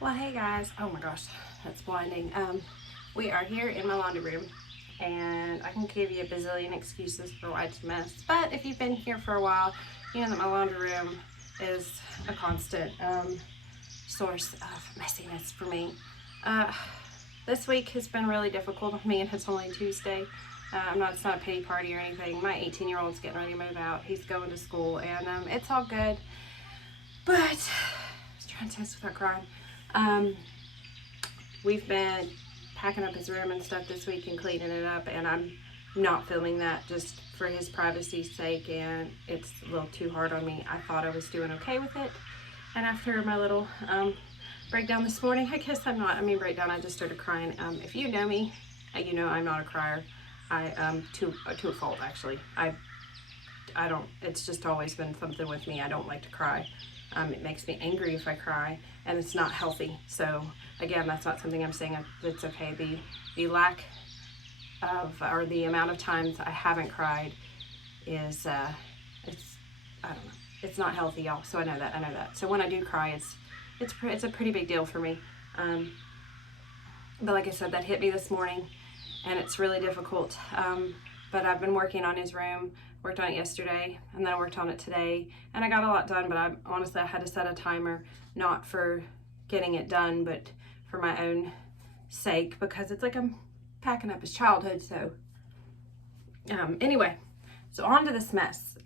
Well, hey guys. Oh my gosh, that's blinding. We are here in my laundry room, and I can give you a bazillion excuses for why it's a mess. But if you've been here for a while, you know that my laundry room is a constant source of messiness for me. Uh, this week has been really difficult on me, and it's only Tuesday. It's not a pity party or anything. My 18-year-old's getting ready to move out. He's going to school, and it's all good. But I was trying to test without crying. We've been packing up his room and stuff this week and cleaning it up, and I'm not filming that just for his privacy's sake, and it's a little too hard on me. I thought I was doing okay with it, and after my little breakdown this morning, I guess I'm not. Breakdown. I just started crying. If you know me, you know I'm not a crier. To a fault actually. I don't. It's just always been something with me. I don't like to cry. It makes me angry if I cry, and it's not healthy. So again, that's not something I'm saying that's okay. The lack of, or the amount of times I haven't cried is it's, I don't know, it's not healthy, y'all. So I know that. So when I do cry, it's a pretty big deal for me. But like I said, that hit me this morning, and it's really difficult. But I've been working on his room. Worked on it yesterday, and then I worked on it today, and I got a lot done. But honestly, I had to set a timer, not for getting it done, but for my own sake, because it's like I'm packing up his childhood. So anyway, so on to this mess.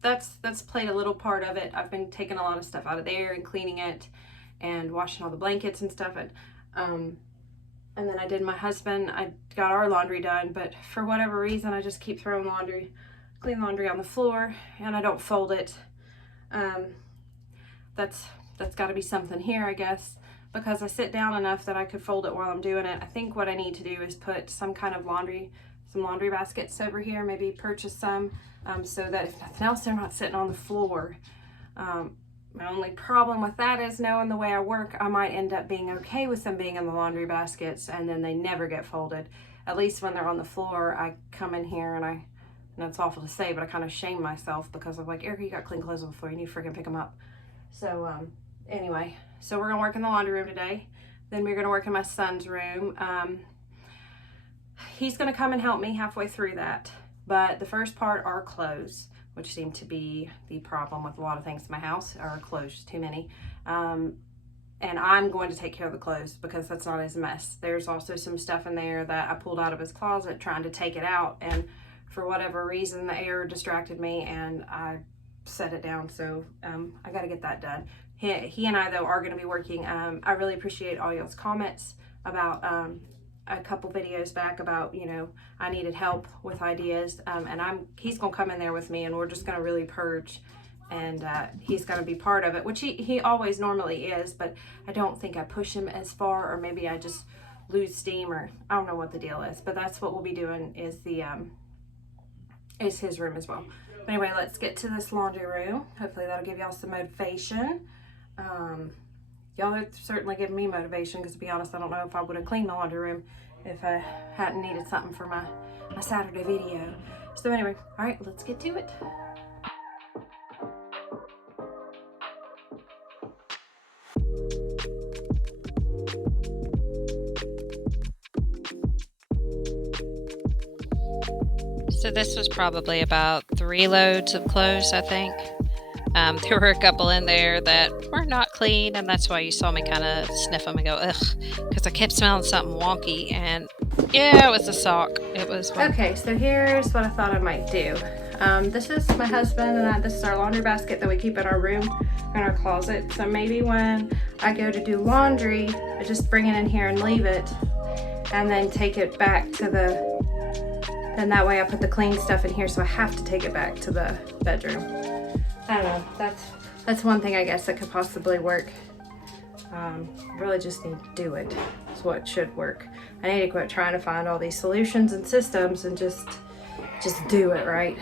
That's played a little part of it. I've been taking a lot of stuff out of there and cleaning it and washing all the blankets and stuff. And then I did my husband. I got our laundry done, but for whatever reason, I just keep throwing clean laundry on the floor, and I don't fold it. That's got to be something here, I guess, because I sit down enough that I could fold it while I'm doing it. I think what I need to do is put some kind of laundry baskets over here, maybe purchase some, so that if nothing else, they're not sitting on the floor. My only problem with that is, knowing the way I work, I might end up being okay with them being in the laundry baskets, and then they never get folded. At least when they're on the floor, I come in here and it's awful to say, but I kind of shame myself, because I'm like, Erica, you got clean clothes on the floor. You need to freaking pick them up. So anyway, so we're going to work in the laundry room today. Then we're going to work in my son's room. He's going to come and help me halfway through that. But the first part are clothes, which seem to be the problem with a lot of things in my house, are clothes, too many. And I'm going to take care of the clothes, because that's not his mess. There's also some stuff in there that I pulled out of his closet trying to take it out, and for whatever reason, the air distracted me and I set it down. So I got to get that done. He and I, though, are going to be working. I really appreciate all y'all's comments about a couple videos back about, I needed help with ideas. And he's going to come in there with me, and we're just going to really purge. And he's going to be part of it, which he always normally is, but I don't think I push him as far, or maybe I just lose steam, or I don't know what the deal is. But that's what we'll be doing, is his room as well. But anyway, let's get to this laundry room. Hopefully that'll give y'all some motivation. Y'all have certainly given me motivation, because to be honest, I don't know if I would have cleaned the laundry room if I hadn't needed something for my Saturday video. So anyway, all right, let's get to it. So this was probably about 3 loads of clothes, I think. There were a couple in there that were not clean, and that's why you saw me kind of sniff them and go, ugh, because I kept smelling something wonky, and yeah, it was a sock. It was one. Okay, so here's what I thought I might do. This is my husband, and this is our laundry basket that we keep in our room, in our closet. So maybe when I go to do laundry, I just bring it in here and leave it, and then take it back to and that way I put the clean stuff in here, so I have to take it back to the bedroom. I don't know, that's one thing I guess that could possibly work. Really just need to do it. It's what should work. I need to quit trying to find all these solutions and systems and just do it, right?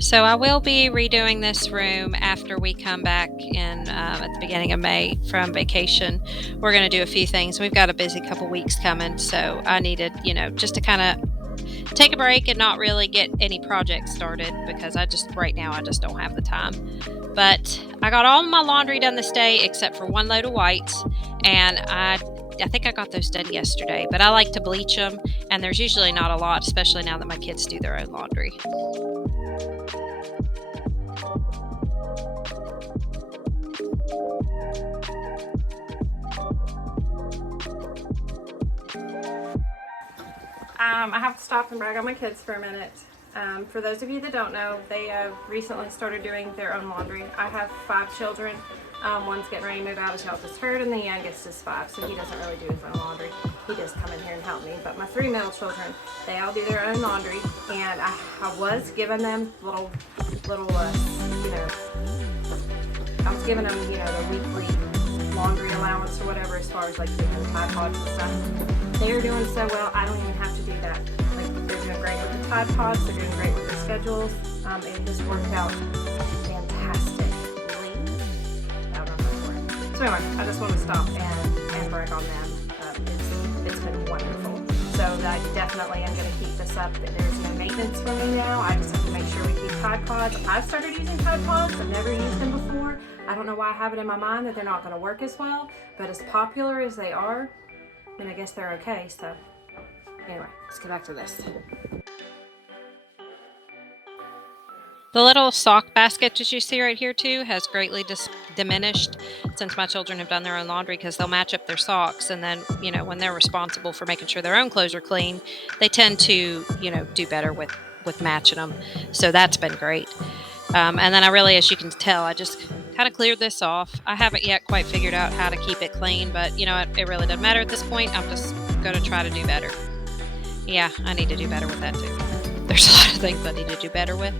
So I will be redoing this room after we come back in at the beginning of May from vacation. We're going to do a few things. We've got a busy couple weeks coming, so I needed, just to kind of take a break and not really get any projects started because right now I just don't have the time. But I got all my laundry done this day except for one load of whites, and I think I got those done yesterday. But I like to bleach them, and there's usually not a lot, especially now that my kids do their own laundry. I have to stop and brag on my kids for a minute. For those of you that don't know, they have recently started doing their own laundry. I have 5 children. One's getting ready to move out, his health is hurt, and the youngest is 5, so he doesn't really do his own laundry. He does come in here and help me. But my 3 middle children, they all do their own laundry, and I was giving them little, I was giving them, the weekly laundry allowance or whatever, as far as like giving them Tide Pods and stuff. They are doing so well, I don't even have to do that. Like, they're doing great with the Tide Pods, they're doing great with their schedules. It just worked out fantastically. I don't know if that's a word. So anyway, I just want to stop and brag on them. It's been wonderful. So I definitely am going to keep this up. There's no maintenance for me now. I just have to make sure we keep Tide Pods. I've started using Tide Pods. I've never used them before. I don't know why I have it in my mind that they're not going to work as well, but as popular as they are, I mean, I guess they're okay. So anyway, let's get back to this. The little sock basket that you see right here too has greatly diminished since my children have done their own laundry, because they'll match up their socks, and then when they're responsible for making sure their own clothes are clean, they tend to do better with matching them. So that's been great. And then I really, as you can tell, I just kind of cleared this off. I haven't yet quite figured out how to keep it clean, but it really doesn't matter at this point. I'm just going to try to do better. Yeah, I need to do better with that too. There's a lot of things I need to do better with.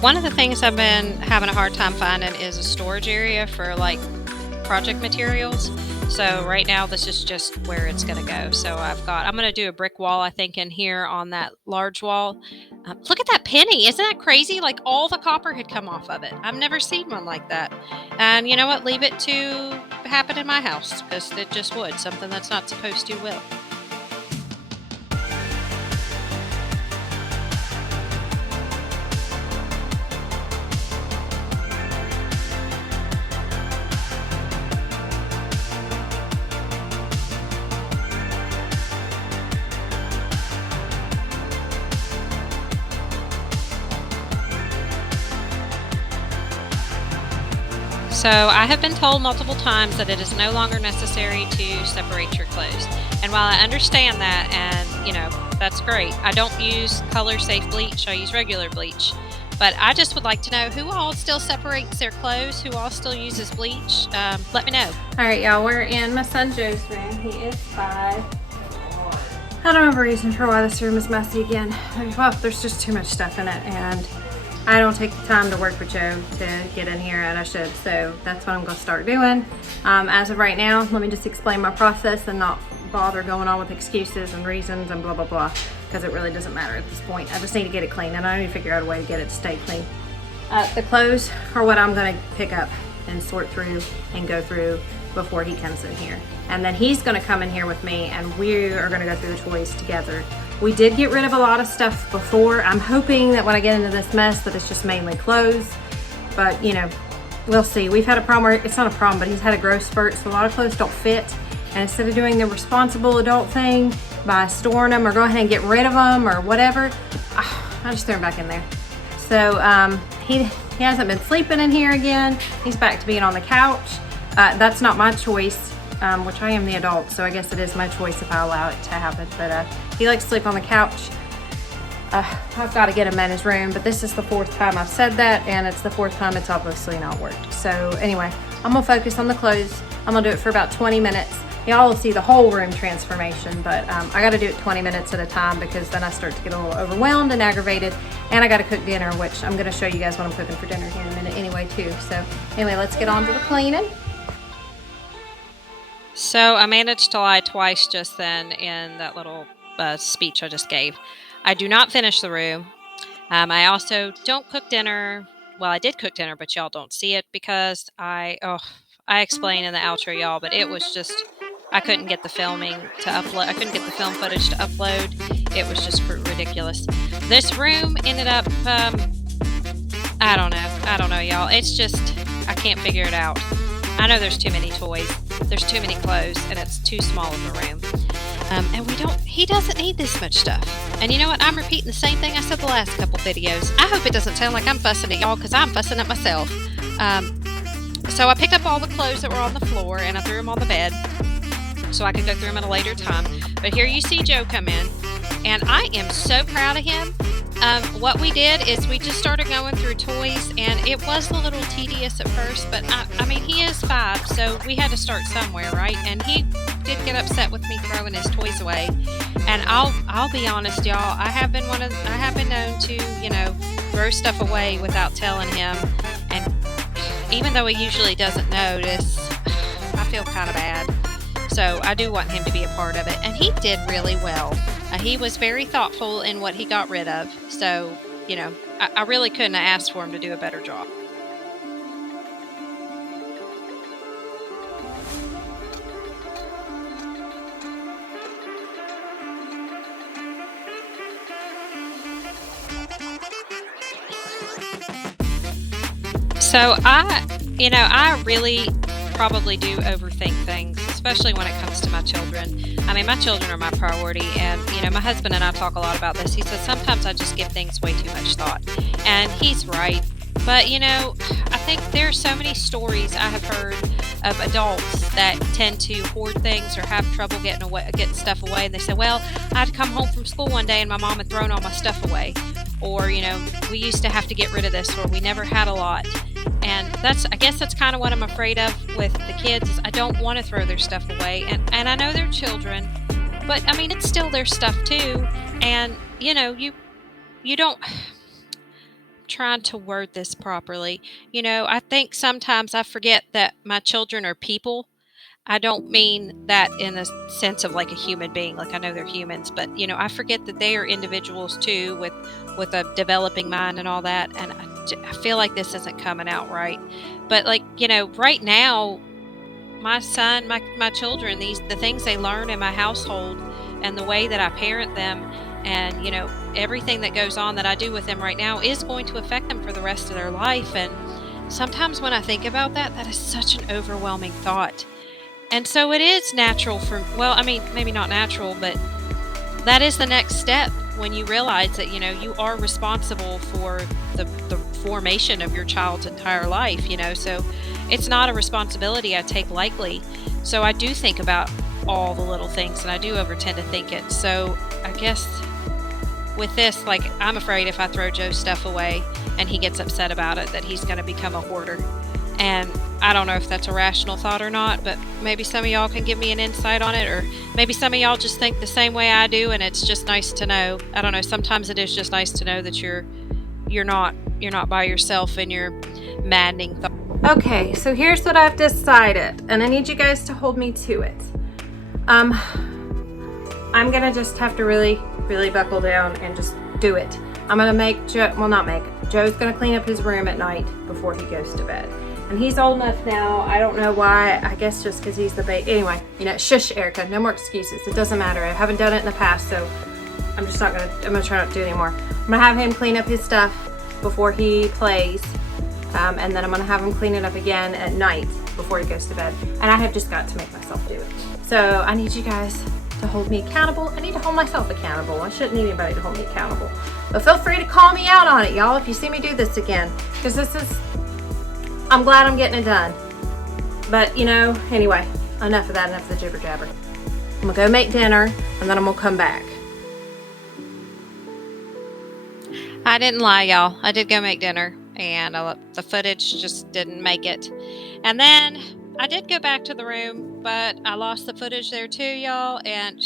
One of the things I've been having a hard time finding is a storage area for like project materials. So right now this is just where it's going to go. So I'm going to do a brick wall, I think, in here on that large wall. Look at that penny. Isn't that crazy? Like, all the copper had come off of it. I've never seen one like that. And you know what? Leave it to happen in my house, because it just would. Something that's not supposed to will. So I have been told multiple times that it is no longer necessary to separate your clothes. And while I understand that, and that's great, I don't use color safe bleach, I use regular bleach. But I just would like to know who all still separates their clothes, who all still uses bleach. Let me know. All right, y'all, we're in my son Joe's room. He is 5. I don't have a reason for why this room is messy again. Well, there's just too much stuff in it, and I don't take the time to work with Joe to get in here, and I should, so that's what I'm going to start doing. As of right now, let me just explain my process and not bother going on with excuses and reasons and blah blah blah, because it really doesn't matter at this point. I just need to get it clean, and I need to figure out a way to get it to stay clean. The clothes are what I'm going to pick up and sort through and go through before he comes in here, and then he's going to come in here with me, and we are going to go through the toys together. We did get rid of a lot of stuff before. I'm hoping that when I get into this mess that it's just mainly clothes, but we'll see. We've had a problem where, it's not a problem, but he's had a growth spurt, so a lot of clothes don't fit, and instead of doing the responsible adult thing by storing them or go ahead and get rid of them or whatever, I just threw them back in there. So he hasn't been sleeping in here again. He's back to being on the couch. That's not my choice, which I am the adult, so I guess it is my choice if I allow it to happen. But he likes to sleep on the couch. I've got to get him in his room, but this is the 4th time I've said that, and it's the 4th time it's obviously not worked. So anyway, I'm gonna focus on the clothes. I'm gonna do it for about 20 minutes. Y'all will see the whole room transformation, but I gotta do it 20 minutes at a time, because then I start to get a little overwhelmed and aggravated, and I gotta cook dinner, which I'm gonna show you guys what I'm cooking for dinner here in a minute anyway too. So anyway, let's get on to the cleaning. So I managed to lie twice just then in that little speech I just gave. I do not finish the room. I also don't cook dinner. Well, I did cook dinner, but y'all don't see it because I explain in the outro, y'all, but it was just I couldn't get the filming to upload. I couldn't get the film footage to upload. It was just ridiculous. This room ended up I don't know. I don't know, y'all. It's just I can't figure it out. I know there's too many toys. There's too many clothes, and it's too small of a room. And he doesn't need this much stuff. And you know what? I'm repeating the same thing I said the last couple videos. I hope it doesn't sound like I'm fussing at y'all because I'm fussing at myself. So I picked up all the clothes that were on the floor and I threw them on the bed so I could go through them at a later time. But here you see Joe come in, and I am so proud of him. What we did is we just started going through toys, and it was a little tedious at first, but I mean, he is 5, so we had to start somewhere, right? And he did get upset with me throwing his toys away. And I'll be honest, y'all, I have been known to, throw stuff away without telling him. And even though he usually doesn't notice, I feel kind of bad. So I do want him to be a part of it. And he did really well. He was very thoughtful in what he got rid of. So, I really couldn't have asked for him to do a better job. So I really probably do overthink things, especially when it comes to my children. I mean, my children are my priority, and my husband and I talk a lot about this. He says sometimes I just give things way too much thought, and he's right. But I think there are so many stories I have heard of adults that tend to hoard things or have trouble getting stuff away, and they say, "Well, I had to come home from school one day and my mom had thrown all my stuff away," or we used to have to get rid of this, or we never had a lot. And I guess that's kind of what I'm afraid of with the kids is I don't want to throw their stuff away. And I know they're children, but I mean, it's still their stuff too. And, you don't, I'm trying to word this properly. I think sometimes I forget that my children are people. I don't mean that in the sense of like a human being, like I know they're humans, but I forget that they are individuals too with a developing mind and all that. And I feel like this isn't coming out right. But right now, my son, my children, the things they learn in my household and the way that I parent them and, everything that goes on that I do with them right now is going to affect them for the rest of their life. And sometimes when I think about that, that is such an overwhelming thought. And so it is natural maybe not natural, but that is the next step when you realize that, you are responsible for the formation of your child's entire life, so it's not a responsibility I take lightly. So I do think about all the little things and I do tend to think it. So I guess with this, I'm afraid if I throw Joe's stuff away and he gets upset about it, that he's going to become a hoarder. And I don't know if that's a rational thought or not, but maybe some of y'all can give me an insight on it, or maybe some of y'all just think the same way I do, and it's just nice to know. I don't know. Sometimes it is just nice to know that you're not by yourself in your maddening thoughts. Okay, so here's what I've decided, and I need you guys to hold me to it. I'm gonna just have to really, really buckle down and just do it. I'm gonna make Joe's gonna clean up his room at night before he goes to bed. And he's old enough now. I don't know why. I guess just because he's the baby. Anyway, shush, Erica. No more excuses. It doesn't matter. I haven't done it in the past, so I'm gonna try not to do it anymore. I'm gonna have him clean up his stuff before he plays. And then I'm gonna have him clean it up again at night before he goes to bed. And I have just got to make myself do it. So I need you guys to hold me accountable. I need to hold myself accountable. I shouldn't need anybody to hold me accountable. But feel free to call me out on it, y'all, if you see me do this again. Because I'm glad I'm getting it done. But, anyway, enough of that, enough of the jibber jabber. I'm gonna go make dinner, and then I'm gonna come back. I didn't lie, y'all. I did go make dinner, and the footage just didn't make it. And then I did go back to the room, but I lost the footage there too, y'all, and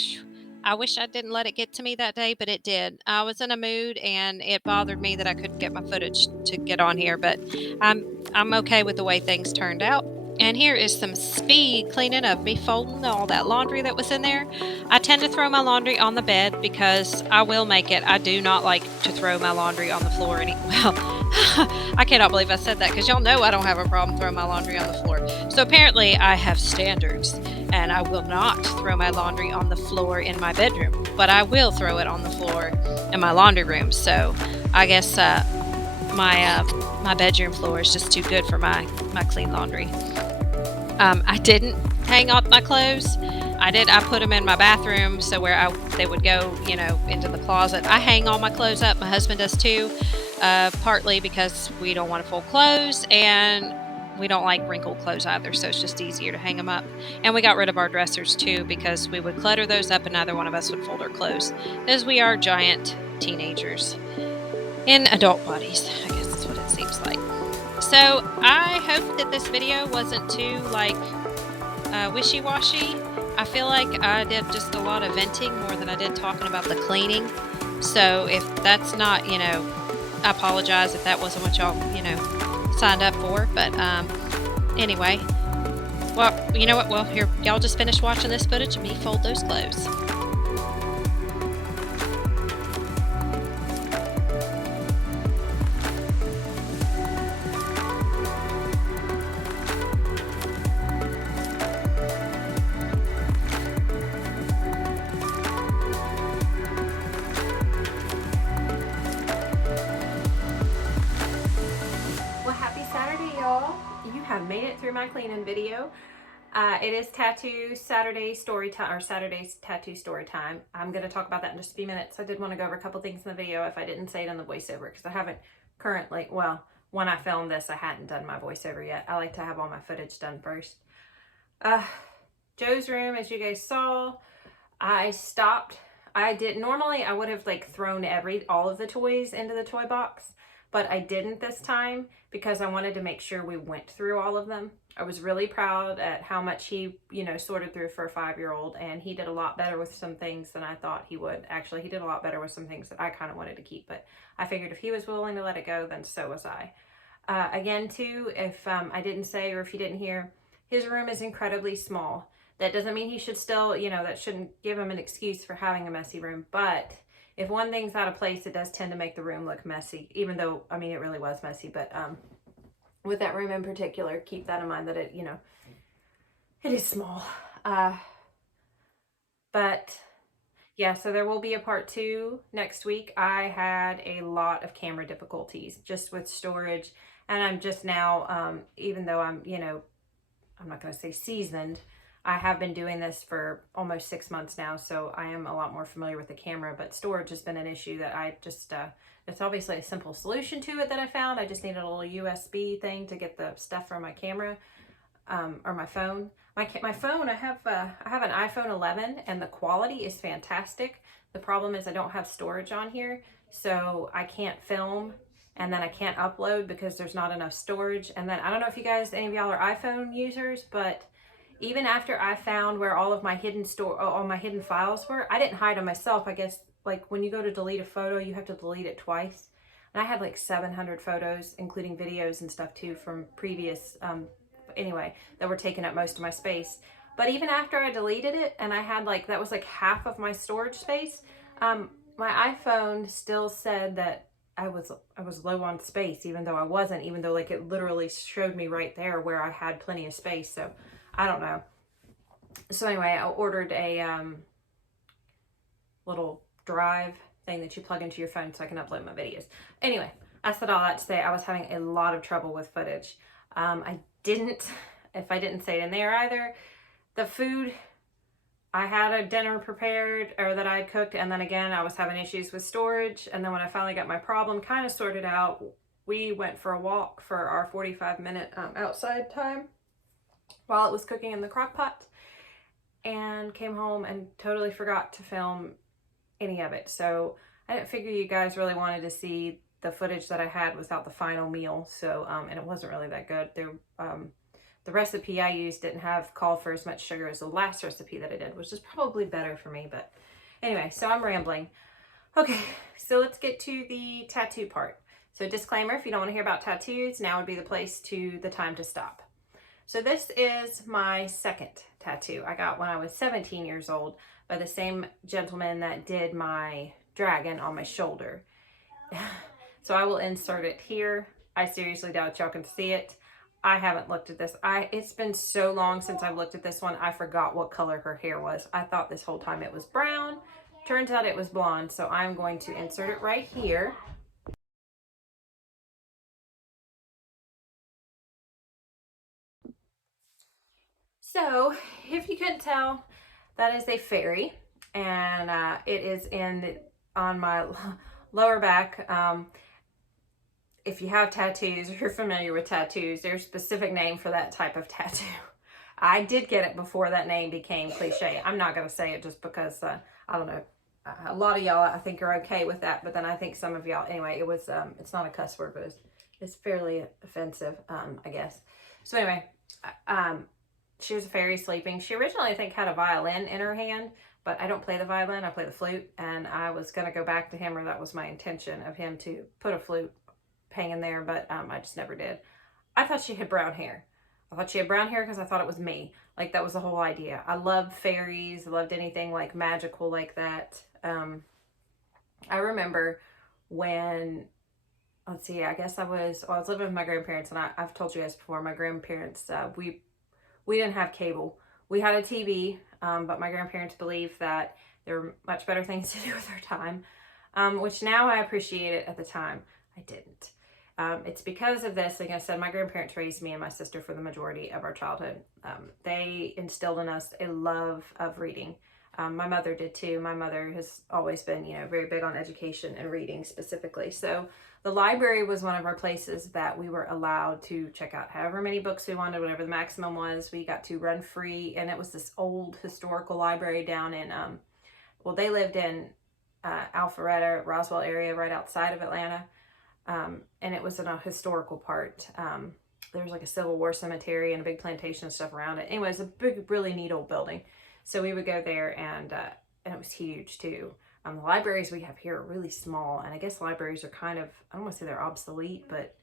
I wish I didn't let it get to me that day, but it did. I was in a mood, and it bothered me that I couldn't get my footage to get on here, but I'm okay with the way things turned out. And here is some speed cleaning of me folding all that laundry that was in there. I tend to throw my laundry on the bed because I will make it. I do not like to throw my laundry on the floor. Well, I cannot believe I said that because y'all know I don't have a problem throwing my laundry on the floor. So apparently I have standards and I will not throw my laundry on the floor in my bedroom, but I will throw it on the floor in my laundry room. So I guess my bedroom floor is just too good for my clean laundry. I didn't hang up my clothes. I put them in my bathroom, so where they would go, into the closet. I hang all my clothes up. My husband does too, partly because we don't want to fold clothes, and we don't like wrinkled clothes either, so it's just easier to hang them up. And we got rid of our dressers too because we would clutter those up and neither one of us would fold our clothes, as we are giant teenagers in adult bodies, I guess that's what it seems like. So I hope that this video wasn't too wishy-washy. I feel like I did just a lot of venting more than I did talking about the cleaning. So if that's not, I apologize if that wasn't what y'all, signed up for. But anyway, well, you know what? Well, here, y'all just finished watching this footage of me fold those clothes. Have made it through my cleaning video. It is Tattoo Saturday story time, or Saturday's tattoo story time. I'm going to talk about that in just a few minutes. I did want to go over a couple things in the video if I didn't say it in the voiceover, because I haven't currently, well, when I filmed this, I hadn't done my voiceover yet. I like to have all my footage done first. Joe's room, as you guys saw, I stopped. Normally I would have thrown all of the toys into the toy box, but I didn't this time because I wanted to make sure we went through all of them. I was really proud at how much he, sorted through for a 5-year-old, and he did a lot better with some things than I thought he would. Actually, he did a lot better with some things that I kind of wanted to keep, but I figured if he was willing to let it go, then so was I. Again, too, if I didn't say or if you didn't hear, his room is incredibly small. That doesn't mean he should still, that shouldn't give him an excuse for having a messy room, but if one thing's out of place, it does tend to make the room look messy, even though, I mean, it really was messy. But with that room in particular, keep that in mind that it, it is small. But yeah, so there will be a part 2 next week. I had a lot of camera difficulties just with storage. And I'm just now, even though I'm, I'm not going to say seasoned, I have been doing this for almost 6 months now, so I am a lot more familiar with the camera, but storage has been an issue that I just, it's obviously a simple solution to it that I found. I just needed a little USB thing to get the stuff from my camera, or my phone. My phone, I have an iPhone 11 and the quality is fantastic. The problem is I don't have storage on here, so I can't film and then I can't upload because there's not enough storage. And then I don't know if you guys, any of y'all are iPhone users, but even after I found where all of my all my hidden files were, I didn't hide them myself. I guess when you go to delete a photo, you have to delete it twice. And I had 700 photos, including videos and stuff too from previous, anyway, that were taking up most of my space. But even after I deleted it and I had that was half of my storage space, my iPhone still said that I was low on space, even though I wasn't, even though it literally showed me right there where I had plenty of space. So I don't know. So anyway, I ordered a little drive thing that you plug into your phone so I can upload my videos. Anyway, I said all that to say I was having a lot of trouble with footage. If I didn't say it in there either, the food, I had a dinner prepared or that I had cooked, and then again, I was having issues with storage. And then when I finally got my problem kind of sorted out, we went for a walk for our 45-minute outside time while it was cooking in the crock pot, and came home and totally forgot to film any of it. So I didn't figure you guys really wanted to see the footage that I had without the final meal. So, and it wasn't really that good. The recipe I used didn't call for as much sugar as the last recipe that I did, which is probably better for me. But anyway, so I'm rambling. Okay, so let's get to the tattoo part. So disclaimer, if you don't want to hear about tattoos, now would be the time to stop. So this is my second tattoo. I got when I was 17 years old by the same gentleman that did my dragon on my shoulder. So I will insert it here. I seriously doubt y'all can see it. I haven't looked at this. It's been so long since I've looked at this one. I forgot what color her hair was. I thought this whole time it was brown. Turns out it was blonde. So I'm going to insert it right here. So if you couldn't tell, that is a fairy, and it is on my lower back. If you have tattoos, or you're familiar with tattoos, there's a specific name for that type of tattoo. I did get it before that name became cliche. I'm not going to say it just because, I don't know, a lot of y'all I think are okay with that, but then I think some of y'all, anyway, it was, it's not a cuss word, but it's fairly offensive, I guess. So anyway, she was a fairy sleeping. She originally, I think, had a violin in her hand, but I don't play the violin, I play the flute, and I was going to go back to him, or that was my intention of him to put a flute hanging there, but I just never did. I thought she had brown hair. I thought she had brown hair because I thought it was me. Like, that was the whole idea. I loved fairies. I loved anything like magical like that. I remember when, let's see, I guess I was living with my grandparents, and I've told you guys before, my grandparents, we didn't have cable. We had a TV, but my grandparents believed that there were much better things to do with their time, which now I appreciate it. At the time, I didn't. It's because of this. Like I said, my grandparents raised me and my sister for the majority of our childhood. They instilled in us a love of reading. My mother did too. My mother has always been, very big on education and reading specifically. So the library was one of our places that we were allowed to check out however many books we wanted, whatever the maximum was. We got to run free, and it was this old historical library down in, they lived in Alpharetta, Roswell area, right outside of Atlanta. And it was in a historical part. There was like a Civil War cemetery and a big plantation and stuff around it. Anyway, it was a big, really neat old building. So we would go there, and it was huge too. The libraries we have here are really small, and I guess libraries are kind of, I don't want to say they're obsolete, but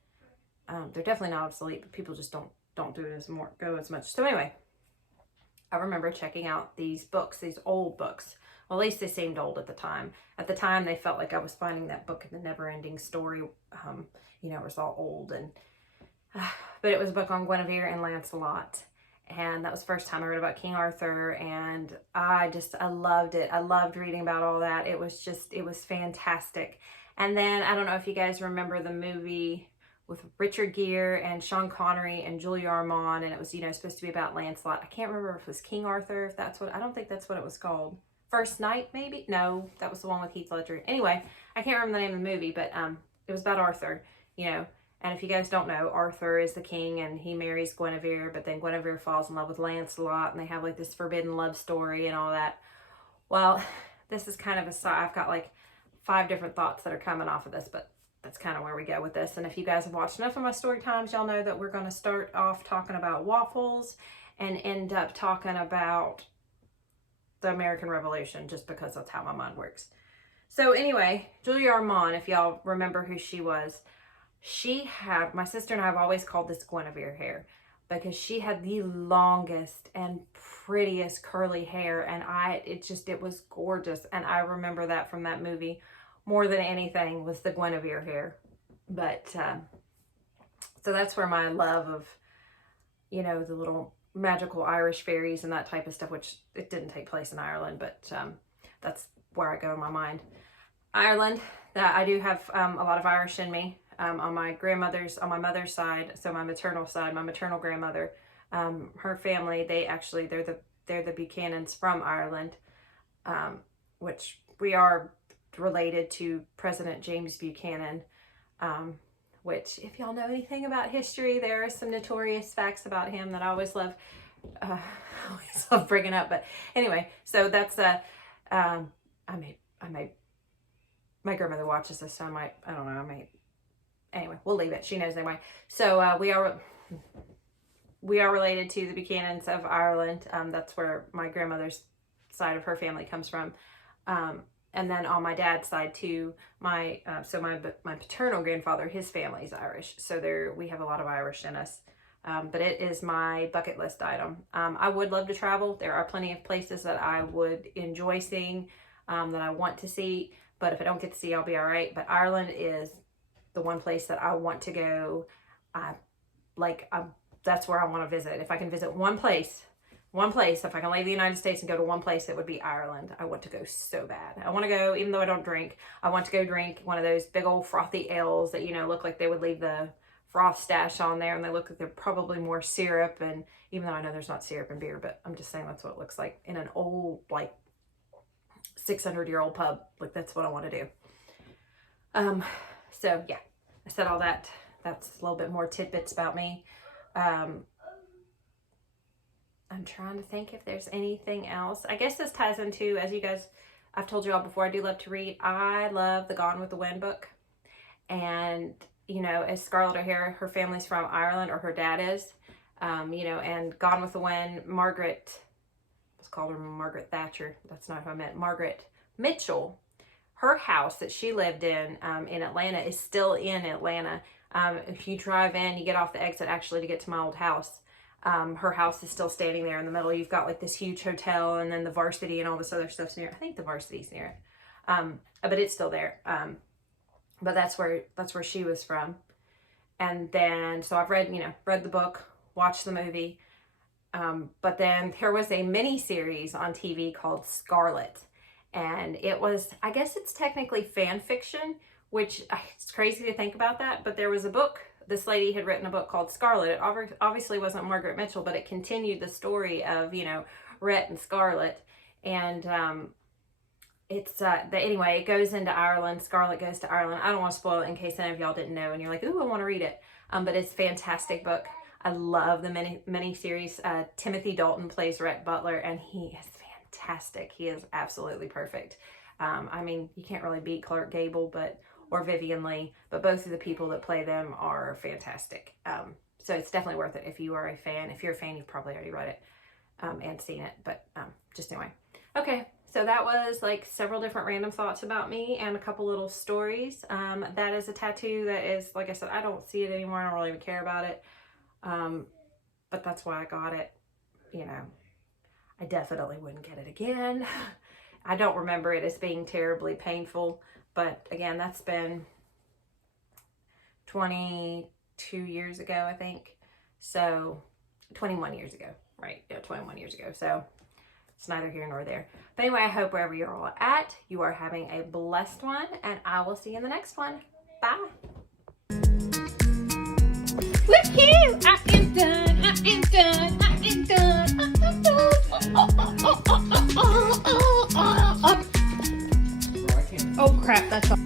they're definitely not obsolete, but people just don't do it go as much. So anyway, I remember checking out these books, these old books. Well, at least they seemed old at the time. At the time, they felt like I was finding that book in the never-ending story. It was all old, but it was a book on Guinevere and Lancelot. And that was the first time I read about King Arthur, and I loved it. I loved reading about all that. It was fantastic. And then, I don't know if you guys remember the movie with Richard Gere and Sean Connery and Julia Ormond, and it was, supposed to be about Lancelot. I can't remember if it was King Arthur, I don't think that's what it was called. First Night, maybe? No, that was the one with Heath Ledger. Anyway, I can't remember the name of the movie, but it was about Arthur, And if you guys don't know, Arthur is the king, and he marries Guinevere, but then Guinevere falls in love with Lancelot, and they have like this forbidden love story and all that. Well, this is kind of I've got like 5 different thoughts that are coming off of this, but that's kind of where we go with this. And if you guys have watched enough of my story times, y'all know that we're going to start off talking about waffles and end up talking about the American Revolution, just because that's how my mind works. So anyway, Julia Ormond, if y'all remember who she was, my sister and I have always called this Guinevere hair, because she had the longest and prettiest curly hair, and it was gorgeous. And I remember that from that movie more than anything, was the Guinevere hair. But so that's where my love of, the little magical Irish fairies and that type of stuff, which it didn't take place in Ireland, but that's where I go in my mind. Ireland, that I do have a lot of Irish in me. On my mother's side, so my maternal side, my maternal grandmother, her family, they're the Buchanans from Ireland, which we are related to President James Buchanan, which, if y'all know anything about history, there are some notorious facts about him that I always love bringing up. But anyway, so that's my grandmother watches this, so anyway, we'll leave it. She knows anyway. So we are related to the Buchanans of Ireland. That's where my grandmother's side of her family comes from. And then on my dad's side too, my paternal grandfather, his family's Irish. So we have a lot of Irish in us. But it is my bucket list item. I would love to travel. There are plenty of places that I would enjoy seeing, that I want to see. But if I don't get to see, I'll be all right. But Ireland is the one place that I want to go. That's where I want to visit. If I can visit one place, if I can leave the United States and go to one place, it would be Ireland. I want to go so bad. I want to go, even though I don't drink, I want to go drink one of those big old frothy ales that, you know, look like they would leave the froth stash on there, and they look like they're probably more syrup. And even though I know there's not syrup in beer, but I'm just saying that's what it looks like in an old, like 600-year-old pub. Like, that's what I want to do. So yeah, I said all that. That's a little bit more tidbits about me. I'm trying to think if there's anything else. I guess this ties into, as you guys, I've told you all before, I do love to read. I love the Gone with the Wind book. And, you know, as Scarlett O'Hara, her family's from Ireland, or her dad is, you know, and Gone with the Wind, Margaret, let's call her Margaret Thatcher. That's not who I meant. Margaret Mitchell, her house that she lived in Atlanta is still in Atlanta. If you drive in, you get off the exit actually to get to my old house. Her house is still standing there in the middle. You've got like this huge hotel, and then the Varsity and all this other stuff's near it. I think the Varsity's near it. But it's still there. But that's where she was from. And then, so I've read the book, watched the movie. But then there was a mini series on TV called Scarlet. And it was, I guess it's technically fan fiction, which it's crazy to think about that. But there was a book. This lady had written a book called Scarlet. It obviously wasn't Margaret Mitchell, but it continued the story of, you know, Rhett and Scarlet. And anyway, it goes into Ireland. Scarlet goes to Ireland. I don't want to spoil it in case any of y'all didn't know and you're like, ooh, I want to read it. But it's a fantastic book. I love the mini series. Timothy Dalton plays Rhett Butler, and he is fantastic. He is absolutely perfect. I mean, you can't really beat Clark Gable, or Vivian Leigh, but both of the people that play them are fantastic. So it's definitely worth it if you are a fan. If you're a fan, you've probably already read it and seen it, but just anyway. Okay, so that was like several different random thoughts about me and a couple little stories. That is a tattoo that is, like I said, I don't see it anymore. I don't really even care about it. But that's why I got it. You know, I definitely wouldn't get it again. I don't remember it as being terribly painful. But again, that's been 22 years ago, I think. So 21 years ago, right? Yeah, 21 years ago. So it's neither here nor there. But anyway, I hope wherever you're all at, you are having a blessed one. And I will see you in the next one. Bye. Woohoo! I am done. I am done. I am done. I am done. Oh crap, that's all.